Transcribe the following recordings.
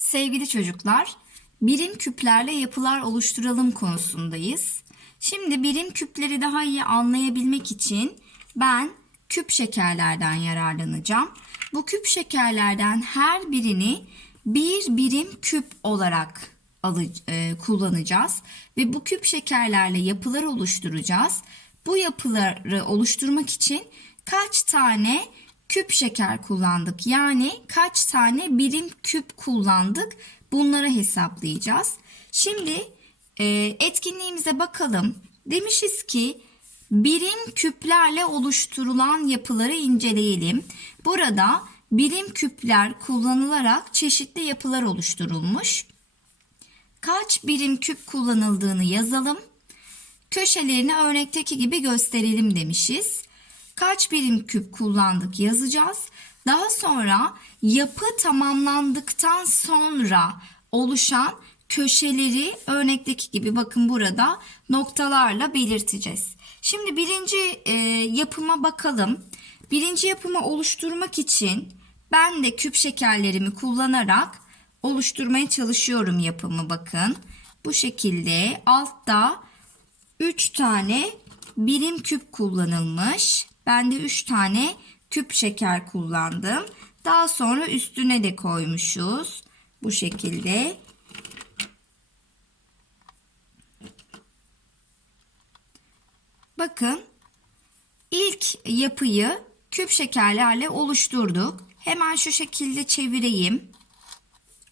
Sevgili çocuklar, birim küplerle yapılar oluşturalım konusundayız. Şimdi birim küpleri daha iyi anlayabilmek için ben küp şekerlerden yararlanacağım. Bu küp şekerlerden her birini bir birim küp olarak e, kullanacağız ve bu küp şekerlerle yapılar oluşturacağız. Bu yapıları oluşturmak için kaç tane küp şeker kullandık? Yani kaç tane birim küp kullandık? Bunları hesaplayacağız. Şimdi e, etkinliğimize bakalım. Demişiz ki birim küplerle oluşturulan yapıları inceleyelim. Burada birim küpler kullanılarak çeşitli yapılar oluşturulmuş. Kaç birim küp kullanıldığını yazalım. Köşelerini örnekteki gibi gösterelim demişiz. Kaç birim küp kullandık yazacağız. Daha sonra yapı tamamlandıktan sonra oluşan köşeleri örnekteki gibi bakın burada noktalarla belirteceğiz. Şimdi birinci e, yapıma bakalım. Birinci yapımı oluşturmak için ben de küp şekerlerimi kullanarak oluşturmaya çalışıyorum yapımı bakın. Bu şekilde altta 3 tane birim küp kullanılmış. Ben de 3 tane küp şeker kullandım. Daha sonra üstüne de koymuşuz. Bu şekilde. Bakın ilk yapıyı küp şekerlerle oluşturduk. Hemen şu şekilde çevireyim.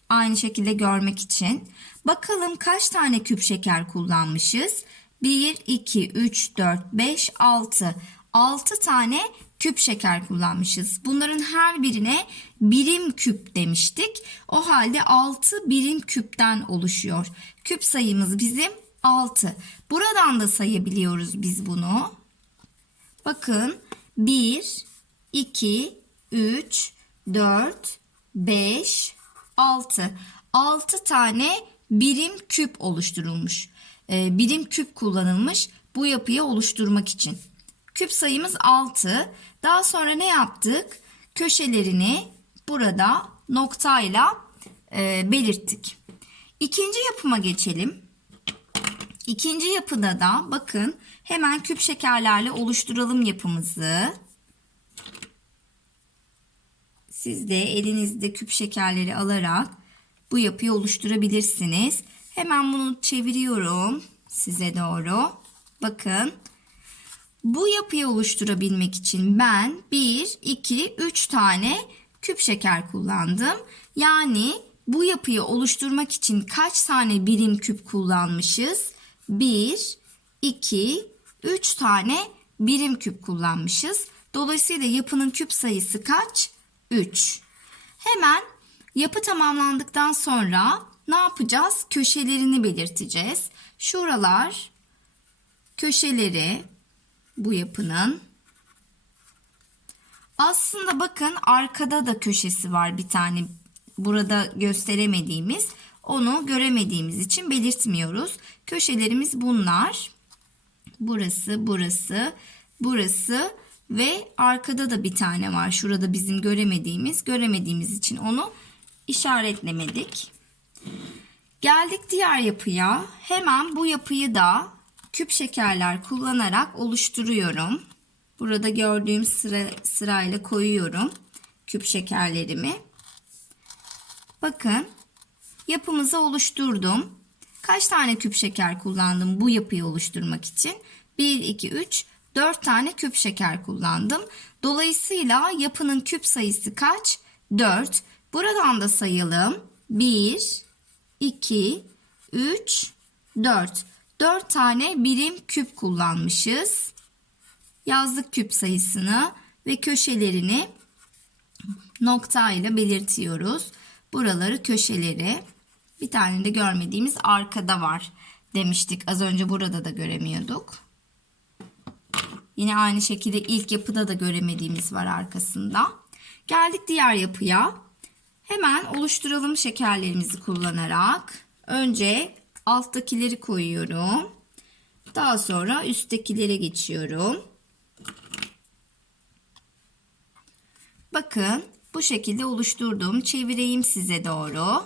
Aynı şekilde görmek için. Bakalım kaç tane küp şeker kullanmışız? 1, 2, 3, 4, 5, 6. 6 tane küp şeker kullanmışız. Bunların her birine birim küp demiştik. O halde 6 birim küpten oluşuyor. Küp sayımız bizim 6. Buradan da sayabiliyoruz biz bunu. Bakın 1, 2, 3, 4, 5, 6. 6 tane birim küp oluşturulmuş. Ee, birim küp kullanılmış bu yapıyı oluşturmak için. Küp sayımız 6. Daha sonra ne yaptık? Köşelerini burada noktayla e, belirttik. İkinci yapıma geçelim. İkinci yapıda da bakın hemen küp şekerlerle oluşturalım yapımızı. Siz de elinizde küp şekerleri alarak bu yapıyı oluşturabilirsiniz. Hemen bunu çeviriyorum size doğru. Bakın. Bu yapıyı oluşturabilmek için ben 1, 2, 3 tane küp şeker kullandım. Yani bu yapıyı oluşturmak için kaç tane birim küp kullanmışız? 1, 2, 3 tane birim küp kullanmışız. Dolayısıyla yapının küp sayısı kaç? 3. Hemen yapı tamamlandıktan sonra ne yapacağız? Köşelerini belirteceğiz. Şuralar köşeleri bu yapının. Aslında bakın arkada da köşesi var bir tane. Burada gösteremediğimiz. Onu göremediğimiz için belirtmiyoruz. Köşelerimiz bunlar. Burası, burası, burası ve arkada da bir tane var. Şurada bizim göremediğimiz. Göremediğimiz için onu işaretlemedik. Geldik diğer yapıya. Hemen bu yapıyı da küp şekerler kullanarak oluşturuyorum. Burada gördüğüm sıra sırayla koyuyorum küp şekerlerimi. Bakın yapımızı oluşturdum. Kaç tane küp şeker kullandım bu yapıyı oluşturmak için? 1, 2, 3, 4 tane küp şeker kullandım. Dolayısıyla yapının küp sayısı kaç? 4. Buradan da sayalım. 1, 2, 3, 4. 4 tane birim küp kullanmışız. Yazdık küp sayısını ve köşelerini noktayla belirtiyoruz. Buraları köşeleri. Bir tane de görmediğimiz arkada var demiştik. Az önce burada da göremiyorduk. Yine aynı şekilde ilk yapıda da göremediğimiz var arkasında. Geldik diğer yapıya. Hemen oluşturalım şekerlerimizi kullanarak. Önce alttakileri koyuyorum. Daha sonra üsttekilere geçiyorum. Bakın bu şekilde oluşturduğum çevireyim size doğru.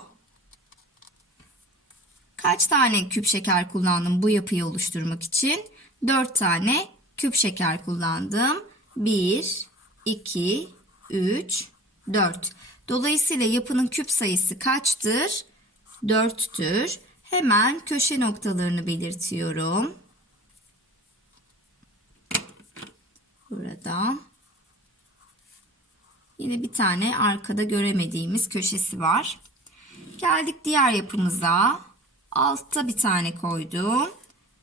Kaç tane küp şeker kullandım bu yapıyı oluşturmak için? 4 tane küp şeker kullandım. 1, 2, 3, 4. Dolayısıyla yapının küp sayısı kaçtır? 4'tür. Hemen köşe noktalarını belirtiyorum. Burada. Yine bir tane arkada göremediğimiz köşesi var. Geldik diğer yapımıza. Altta bir tane koydum.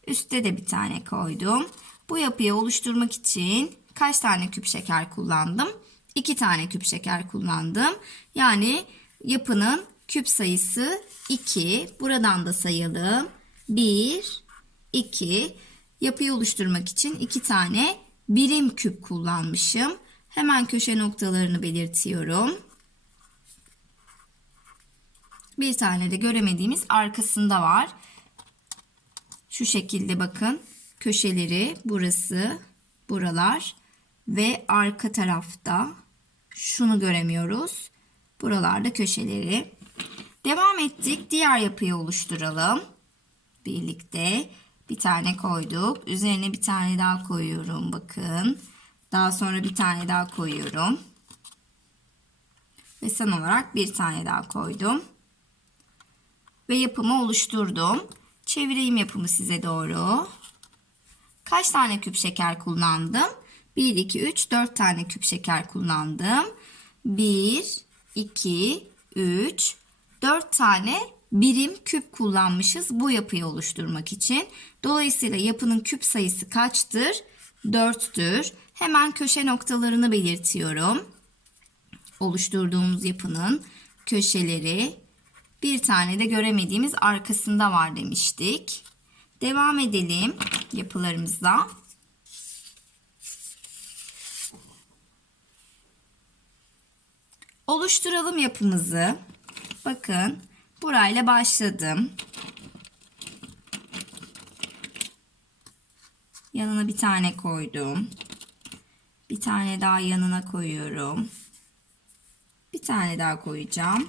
Üstte de bir tane koydum. Bu yapıyı oluşturmak için kaç tane küp şeker kullandım? 2 tane küp şeker kullandım. Yani yapının küp sayısı 2. Buradan da sayalım. 1, 2. Yapıyı oluşturmak için 2 tane birim küp kullanmışım. Hemen köşe noktalarını belirtiyorum. Bir tane de göremediğimiz arkasında var. Şu şekilde bakın. Köşeleri burası, buralar ve arka tarafta şunu göremiyoruz. Buralarda köşeleri. Devam ettik. Diğer yapıyı oluşturalım. Birlikte bir tane koyduk. Üzerine bir tane daha koyuyorum. Bakın. Daha sonra bir tane daha koyuyorum. Ve son olarak bir tane daha koydum. Ve yapımı oluşturdum. Çevireyim yapımı size doğru. Kaç tane küp şeker kullandım? 1, 2, 3, 4 tane küp şeker kullandım. 1, 2, 3, 4 tane birim küp kullanmışız bu yapıyı oluşturmak için. Dolayısıyla yapının küp sayısı kaçtır? 4'tür. Hemen köşe noktalarını belirtiyorum. Oluşturduğumuz yapının köşeleri bir tane de göremediğimiz arkasında var demiştik. Devam edelim yapılarımızda. Oluşturalım yapımızı. Bakın burayla başladım. Yanına bir tane koydum. Bir tane daha yanına koyuyorum. Bir tane daha koyacağım.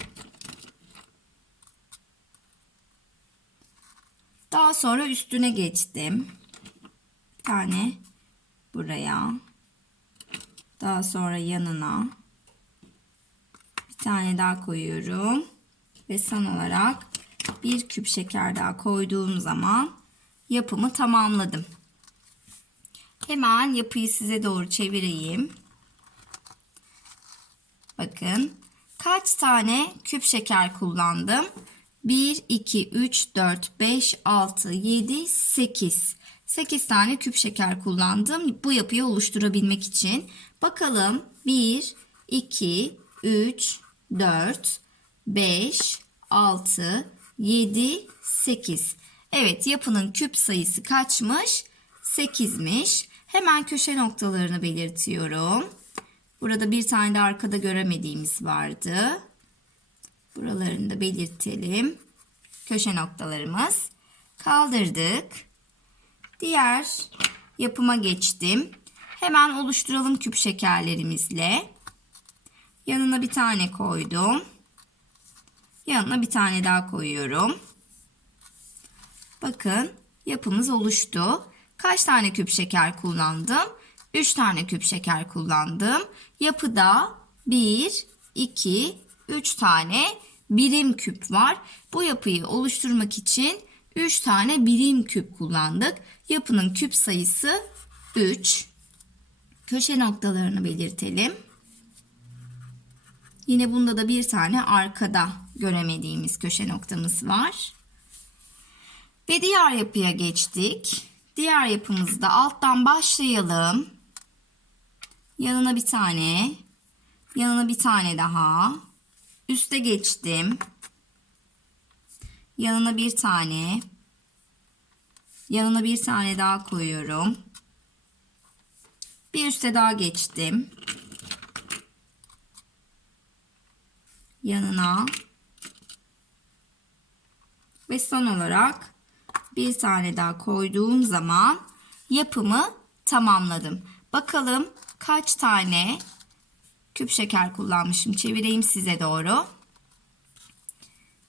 Daha sonra üstüne geçtim. Bir tane buraya. Daha sonra yanına. Bir tane daha koyuyorum. Ve son olarak bir küp şeker daha koyduğum zaman yapımı tamamladım. Hemen yapıyı size doğru çevireyim. Bakın kaç tane küp şeker kullandım? 1, 2, 3, 4, 5, 6, 7, 8. 8 tane küp şeker kullandım bu yapıyı oluşturabilmek için. Bakalım 1, 2, 3, 4, 5, 6, 7, 8. Evet yapının küp sayısı kaçmış? 8'miş. Hemen köşe noktalarını belirtiyorum. Burada bir tane de arkada göremediğimiz vardı. Buralarını da belirtelim. Köşe noktalarımız. Kaldırdık. Diğer yapıma geçtim. Hemen oluşturalım küp şekerlerimizle. Yanına bir tane koydum. Yanına bir tane daha koyuyorum. Bakın yapımız oluştu. Kaç tane küp şeker kullandım? 3 tane küp şeker kullandım. Yapıda 1, 2, 3 tane birim küp var. Bu yapıyı oluşturmak için 3 tane birim küp kullandık. Yapının küp sayısı 3. Köşe noktalarını belirtelim. Yine bunda da bir tane arkada göremediğimiz köşe noktamız var. Ve diğer yapıya geçtik. Diğer yapımızda alttan başlayalım. Yanına bir tane. Yanına bir tane daha. Üste geçtim. Yanına bir tane. Yanına bir tane daha koyuyorum. Bir üste daha geçtim. Yanına. Ve son olarak bir tane daha koyduğum zaman yapımı tamamladım. Bakalım kaç tane küp şeker kullanmışım. Çevireyim size doğru.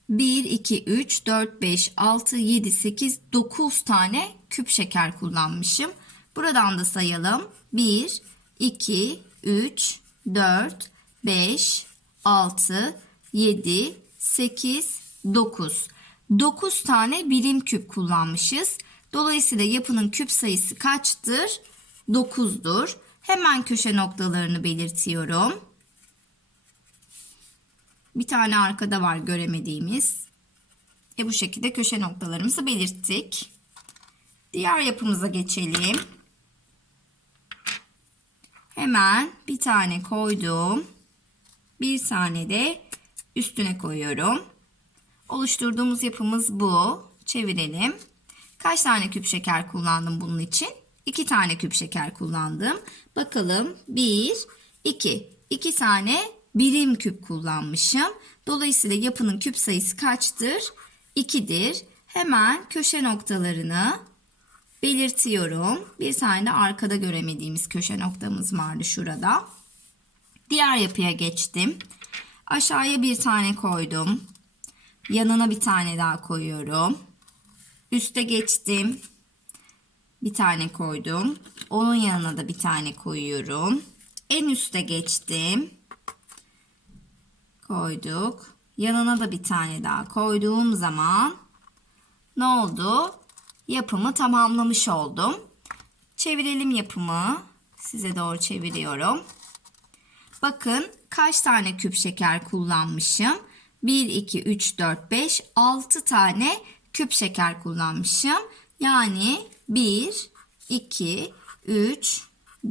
1, 2, 3, 4, 5, 6, 7, 8, 9 tane küp şeker kullanmışım. Buradan da sayalım. 1, 2, 3, 4, 5, 6, 7, 8, 9. 9 tane birim küp kullanmışız. Dolayısıyla yapının küp sayısı kaçtır? 9'dur. Hemen köşe noktalarını belirtiyorum. Bir tane arkada var göremediğimiz. E bu şekilde köşe noktalarımızı belirttik. Diğer yapımıza geçelim. Hemen bir tane koydum. Bir tane de üstüne koyuyorum. Oluşturduğumuz yapımız bu. Çevirelim. Kaç tane küp şeker kullandım bunun için? 2 tane küp şeker kullandım. Bakalım 1, 2. 2 tane birim küp kullanmışım. Dolayısıyla yapının küp sayısı kaçtır? 2'dir. Hemen köşe noktalarını belirtiyorum. Bir tane de arkada göremediğimiz köşe noktamız vardı şurada. Diğer yapıya geçtim. Aşağıya bir tane koydum. Yanına bir tane daha koyuyorum. Üste geçtim. Bir tane koydum. Onun yanına da bir tane koyuyorum. En üste geçtim. Koyduk. Yanına da bir tane daha koyduğum zaman ne oldu? Yapımı tamamlamış oldum. Çevirelim yapımı. Size doğru çeviriyorum. Bakın kaç tane küp şeker kullanmışım? 1, 2, 3, 4, 5, 6 tane küp şeker kullanmışım. Yani 1, 2, 3,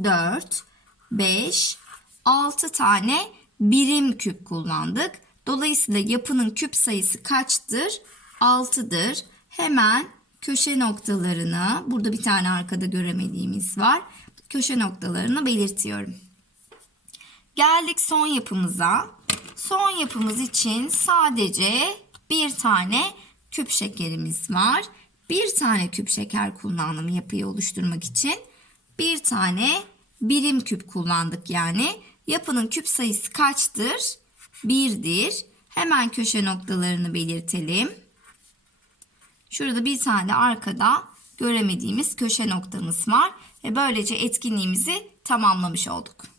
4, 5, 6 tane birim küp kullandık. Dolayısıyla yapının küp sayısı kaçtır? 6'dır. Hemen köşe noktalarını, burada bir tane arkada göremediğimiz var. Köşe noktalarını belirtiyorum. Geldik son yapımıza. Son yapımız için sadece bir tane küp şekerimiz var. Bir tane küp şeker kullandım yapıyı oluşturmak için. Bir tane birim küp kullandık yani. Yapının küp sayısı kaçtır? Birdir. Hemen köşe noktalarını belirtelim. Şurada bir tane arkada göremediğimiz köşe noktamız var. Ve böylece etkinliğimizi tamamlamış olduk.